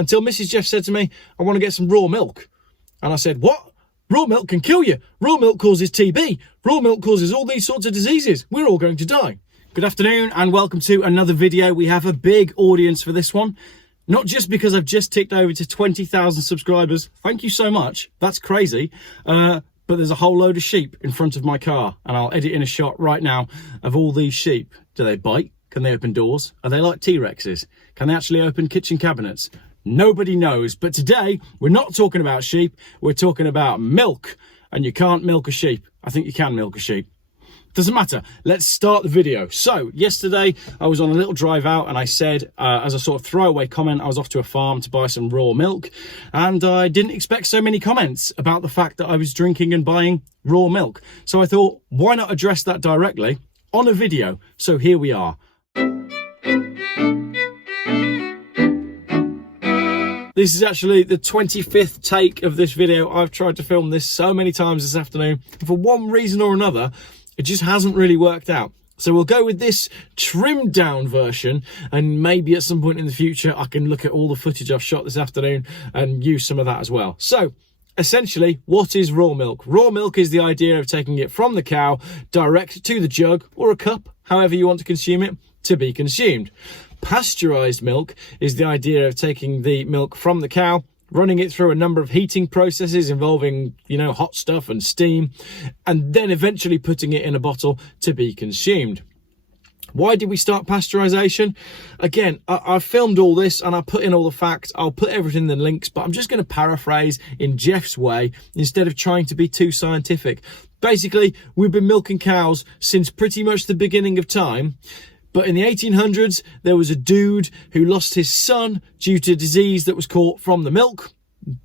until Mrs. Geoff said to me, I want to get some raw milk. And I said, what? Raw milk can kill you. Raw milk causes TB. Raw milk causes all these sorts of diseases. We're all going to die. Good afternoon and welcome to another video. We have a big audience for this one. Not just because I've just ticked over to 20,000 subscribers. Thank you so much. That's crazy. But there's a whole load of sheep in front of my car. And I'll edit in a shot right now of all these sheep. Do they bite? Can they open doors? Are they like T-Rexes? Can they actually open kitchen cabinets? Nobody knows, but today we're not talking about sheep, we're talking about milk. And you can't milk a sheep. I think you can milk a sheep. Doesn't matter. Let's start the video. So yesterday I was on a little drive out and I said, as a sort of throwaway comment, I was off to a farm to buy some raw milk, and I didn't expect so many comments about the fact that I was drinking and buying raw milk. So I thought, why not address that directly on a video? So here we are. This is actually the 25th take of this video. I've tried to film this so many times this afternoon, and for one reason or another, it just hasn't really worked out. So we'll go with this trimmed down version, and maybe at some point in the future, I can look at all the footage I've shot this afternoon and use some of that as well. So essentially, what is raw milk? Raw milk is the idea of taking it from the cow direct to the jug or a cup, however you want to consume it, to be consumed. Pasteurized milk is the idea of taking the milk from the cow, running it through a number of heating processes involving, hot stuff and steam, and then eventually putting it in a bottle to be consumed. Why did we start pasteurization? Again, I've filmed all this and I put in all the facts. I'll put everything in the links, but I'm just going to paraphrase in Geoff's way instead of trying to be too scientific. Basically, we've been milking cows since pretty much the beginning of time. But in the 1800s, there was a dude who lost his son due to disease that was caught from the milk.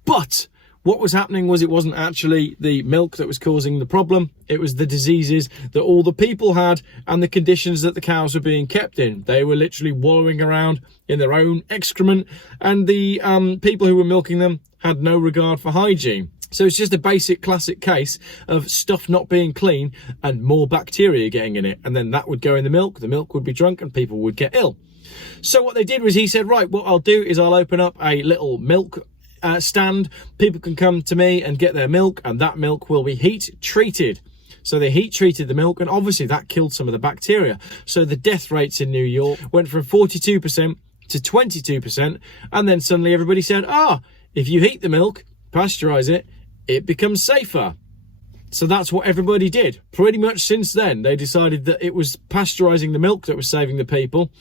But what was happening was it wasn't actually the milk that was causing the problem. It was the diseases that all the people had and the conditions that the cows were being kept in. They were literally wallowing around in their own excrement, and the people who were milking them had no regard for hygiene. So it's just a basic classic case of stuff not being clean and more bacteria getting in it. And then that would go in the milk would be drunk and people would get ill. So what they did was he said, right, what I'll do is I'll open up a little milk stand. People can come to me and get their milk, and that milk will be heat treated. So they heat treated the milk, and obviously that killed some of the bacteria. So the death rates in New York went from 42% to 22%. And then suddenly everybody said, if you heat the milk, pasteurize it, it becomes safer. So that's what everybody did. Pretty much since then, they decided that it was pasteurizing the milk that was saving the people.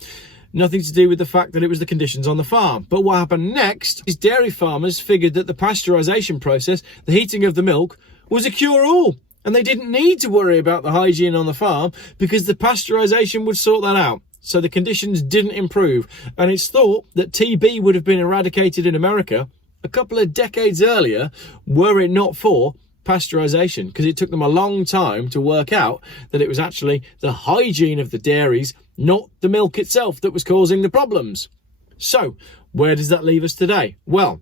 Nothing to do with the fact that it was the conditions on the farm. But what happened next is dairy farmers figured that the pasteurization process, the heating of the milk, was a cure-all. And they didn't need to worry about the hygiene on the farm because the pasteurization would sort that out. So the conditions didn't improve. And it's thought that TB would have been eradicated in America a couple of decades earlier, were it not for pasteurization, because it took them a long time to work out that it was actually the hygiene of the dairies, not the milk itself, that was causing the problems. So where does that leave us today? Well,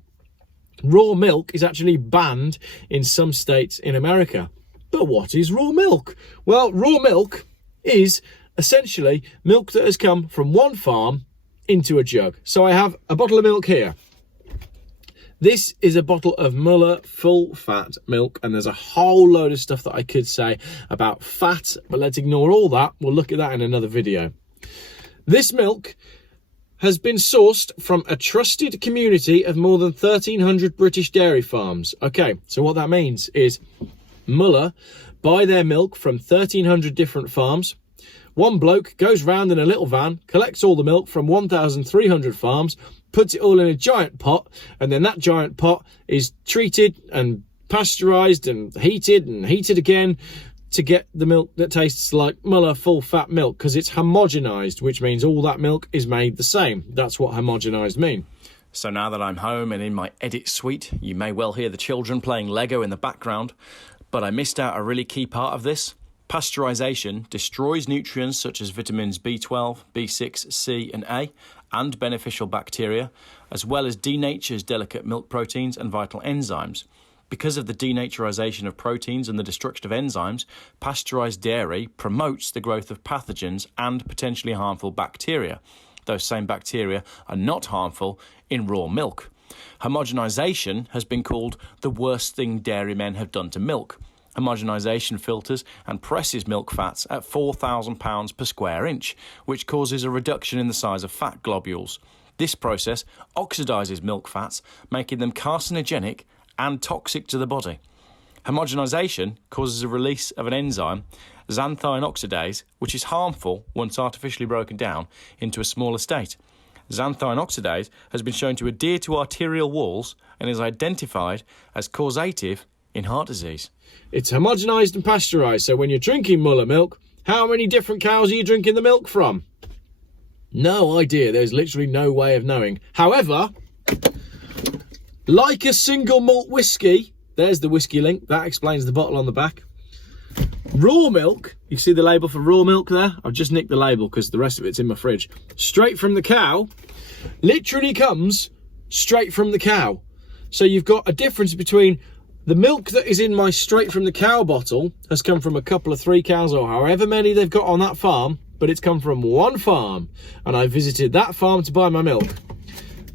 raw milk is actually banned in some states in America. But what is raw milk? Well, raw milk is essentially milk that has come from one farm into a jug. So I have a bottle of milk here. This is a bottle of Muller full fat milk, and there's a whole load of stuff that I could say about fat, but let's ignore all that. We'll look at that in another video. This milk has been sourced from a trusted community of more than 1,300 British dairy farms. Okay, so what that means is Muller buy their milk from 1,300 different farms. One bloke goes round in a little van, collects all the milk from 1,300 farms, puts it all in a giant pot, and then that giant pot is treated and pasteurized and heated again to get the milk that tastes like Muller full fat milk, because it's homogenized, which means all that milk is made the same. That's what homogenized mean. So now that I'm home and in my edit suite, you may well hear the children playing Lego in the background, but I missed out a really key part of this. Pasteurization destroys nutrients such as vitamins B12, B6, C and A, and beneficial bacteria, as well as denatures delicate milk proteins and vital enzymes. Because of the denaturization of proteins and the destruction of enzymes, pasteurized dairy promotes the growth of pathogens and potentially harmful bacteria. Those same bacteria are not harmful in raw milk. Homogenization has been called the worst thing dairymen have done to milk. Homogenization filters and presses milk fats at 4,000 pounds per square inch, which causes a reduction in the size of fat globules. This process oxidizes milk fats, making them carcinogenic and toxic to the body. Homogenization causes a release of an enzyme, xanthine oxidase, which is harmful once artificially broken down into a smaller state. Xanthine oxidase has been shown to adhere to arterial walls and is identified as causative in heart disease. It's homogenized and pasteurized, so when you're drinking Muller milk, how many different cows are you drinking the milk from? No idea. There's literally no way of knowing. However, like a single malt whiskey, there's the whiskey link. That explains the bottle on the back. Raw milk, you see the label for raw milk there? I've just nicked the label because the rest of it's in my fridge. Straight from the cow, literally comes straight from the cow. So you've got a difference between the milk that is in my straight from the cow bottle has come from a couple of 3 cows or however many they've got on that farm, but it's come from one farm, and I visited that farm to buy my milk.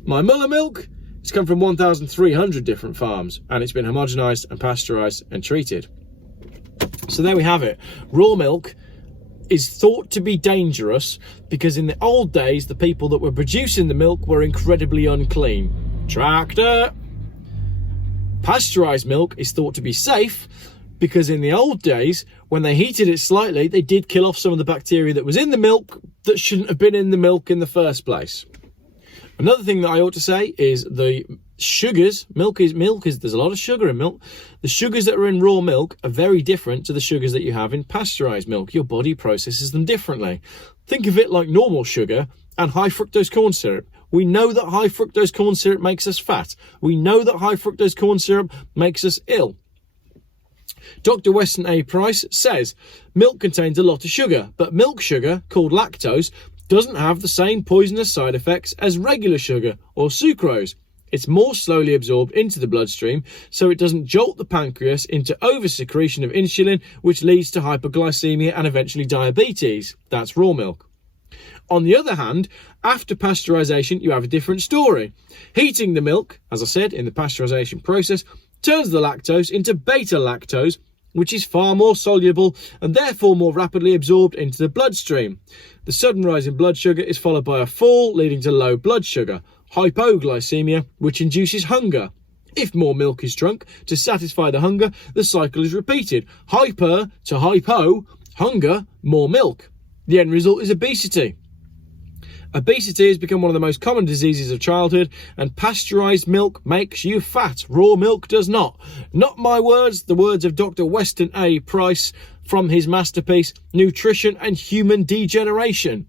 My Muller milk, it's come from 1,300 different farms, and it's been homogenized and pasteurized and treated. So there we have it. Raw milk is thought to be dangerous because in the old days, the people that were producing the milk were incredibly unclean. Tractor. Pasteurized milk is thought to be safe because in the old days, when they heated it slightly, they did kill off some of the bacteria that was in the milk that shouldn't have been in the milk in the first place. Another thing that I ought to say is the sugars, there's a lot of sugar in milk. The sugars that are in raw milk are very different to the sugars that you have in pasteurized milk. Your body processes them differently. Think of it like normal sugar and high fructose corn syrup. We know that high fructose corn syrup makes us fat. We know that high fructose corn syrup makes us ill. Dr. Weston A. Price says milk contains a lot of sugar, but milk sugar, called lactose, doesn't have the same poisonous side effects as regular sugar or sucrose. It's more slowly absorbed into the bloodstream, so it doesn't jolt the pancreas into oversecretion of insulin, which leads to hypoglycemia and eventually diabetes. That's raw milk. On the other hand, after pasteurization, you have a different story. Heating the milk, as I said, in the pasteurization process, turns the lactose into beta-lactose, which is far more soluble and therefore more rapidly absorbed into the bloodstream. The sudden rise in blood sugar is followed by a fall, leading to low blood sugar, hypoglycemia, which induces hunger. If more milk is drunk to satisfy the hunger, the cycle is repeated. Hyper to hypo, hunger, more milk. The end result is obesity. Obesity has become one of the most common diseases of childhood, and pasteurized milk makes you fat. Raw milk does not. Not my words, the words of Dr. Weston A. Price from his masterpiece, Nutrition and Human Degeneration.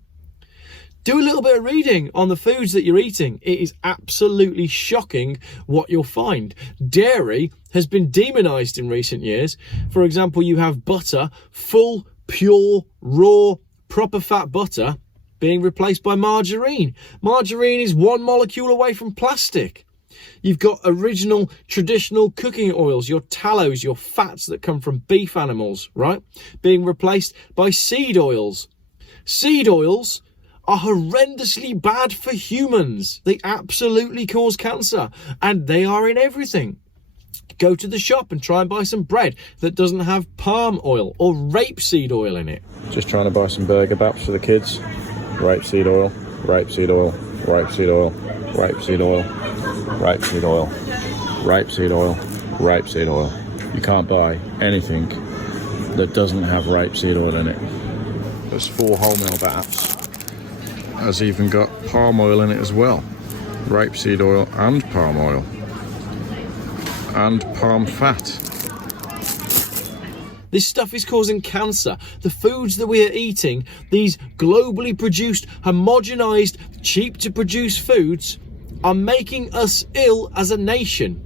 Do a little bit of reading on the foods that you're eating. It is absolutely shocking what you'll find. Dairy has been demonized in recent years. For example, you have butter, full, pure, raw, proper fat butter, being replaced by margarine. Margarine is one molecule away from plastic. You've got original traditional cooking oils, your tallows, your fats that come from beef animals, right? Being replaced by seed oils. Seed oils are horrendously bad for humans. They absolutely cause cancer, and they are in everything. Go to the shop and try and buy some bread that doesn't have palm oil or rapeseed oil in it. Just trying to buy some burger baps for the kids. Rapeseed oil, rapeseed oil, rapeseed oil, rapeseed oil, rapeseed oil, rapeseed oil, rapeseed oil. You can't buy anything that doesn't have rapeseed oil in it. There's 4 wholemeal baps. Has even got palm oil in it as well. Rapeseed oil and palm oil. And palm fat. This stuff is causing cancer. The foods that we are eating, these globally produced, homogenized, cheap to produce foods, are making us ill as a nation.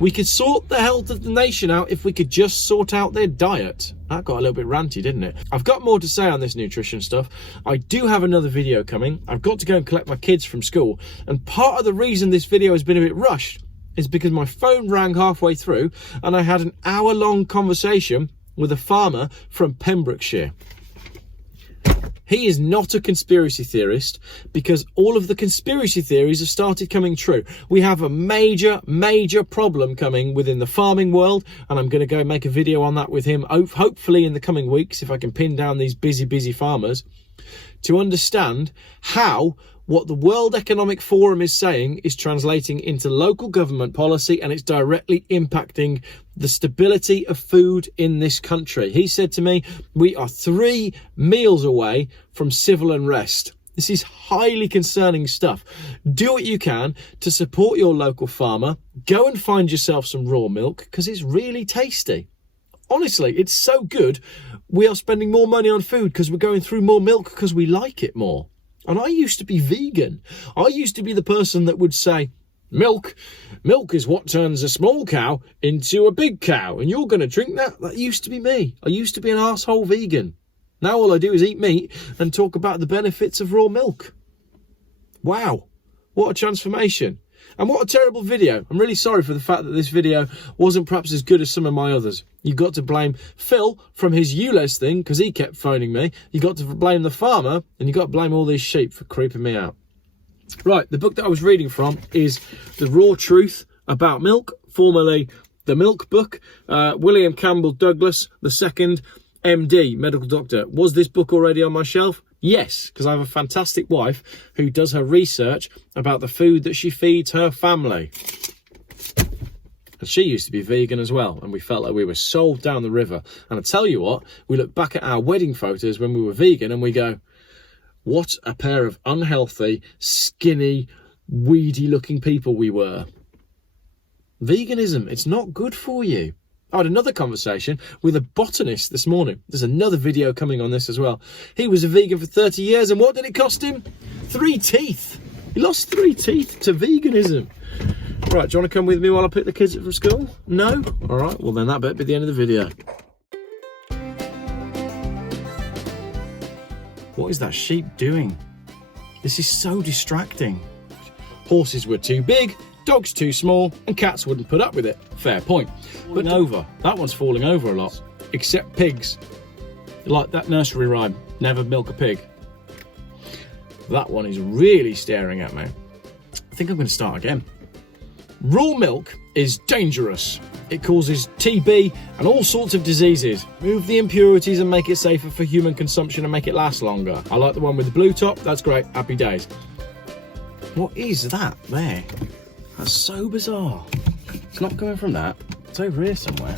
We could sort the health of the nation out if we could just sort out their diet. That got a little bit ranty, didn't it? I've got more to say on this nutrition stuff. I do have another video coming. I've got to go and collect my kids from school. And part of the reason this video has been a bit rushed is because my phone rang halfway through and I had an hour-long conversation with a farmer from Pembrokeshire. He is not a conspiracy theorist, because all of the conspiracy theories have started coming true. We have a major problem coming within the farming world, and I'm going to go make a video on that with him, hopefully in the coming weeks, if I can pin down these busy farmers, to understand how what the World Economic Forum is saying is translating into local government policy, and it's directly impacting the stability of food in this country. He said to me, we are 3 meals away from civil unrest. This is highly concerning stuff. Do what you can to support your local farmer. Go and find yourself some raw milk, because it's really tasty. Honestly, it's so good. We are spending more money on food because we're going through more milk because we like it more. And I used to be vegan. I used to be the person that would say, milk is what turns a small cow into a big cow, and you're going to drink that? That used to be me. I used to be an arsehole vegan. Now all I do is eat meat and talk about the benefits of raw milk. Wow, what a transformation. And what a terrible video. I'm really sorry for the fact that this video wasn't perhaps as good as some of my others. You got to blame Phil from his ULEZ thing, because he kept phoning me. You got to blame the farmer, and you got to blame all these sheep for creeping me out. Right, the book that I was reading from is The Raw Truth About Milk, formerly The Milk Book. William Campbell Douglas II, MD, medical doctor. Was this book already on my shelf? Yes, because I have a fantastic wife who does her research about the food that she feeds her family. And she used to be vegan as well, and we felt like we were sold down the river. And I tell you what, we look back at our wedding photos when we were vegan and we go, what a pair of unhealthy, skinny, weedy looking people we were. Veganism, it's not good for you. I had another conversation with a botanist this morning. There's another video coming on this as well. He was a vegan for 30 years, and what did it cost him? 3 teeth. He lost 3 teeth to veganism. Right, do you want to come with me while I pick the kids up from school? No? All right, well then that better be the end of the video. What is that sheep doing? This is so distracting. Horses were too big, dogs too small, and cats wouldn't put up with it. Fair point. But over. That one's falling over a lot. Except pigs. Like that nursery rhyme, never milk a pig. That one is really staring at me. I think I'm going to start again. Raw milk is dangerous. It causes TB and all sorts of diseases. Remove the impurities and make it safer for human consumption and make it last longer. I like the one with the blue top. That's great. Happy days. What is that there? That's so bizarre. It's not coming from that. It's over here somewhere.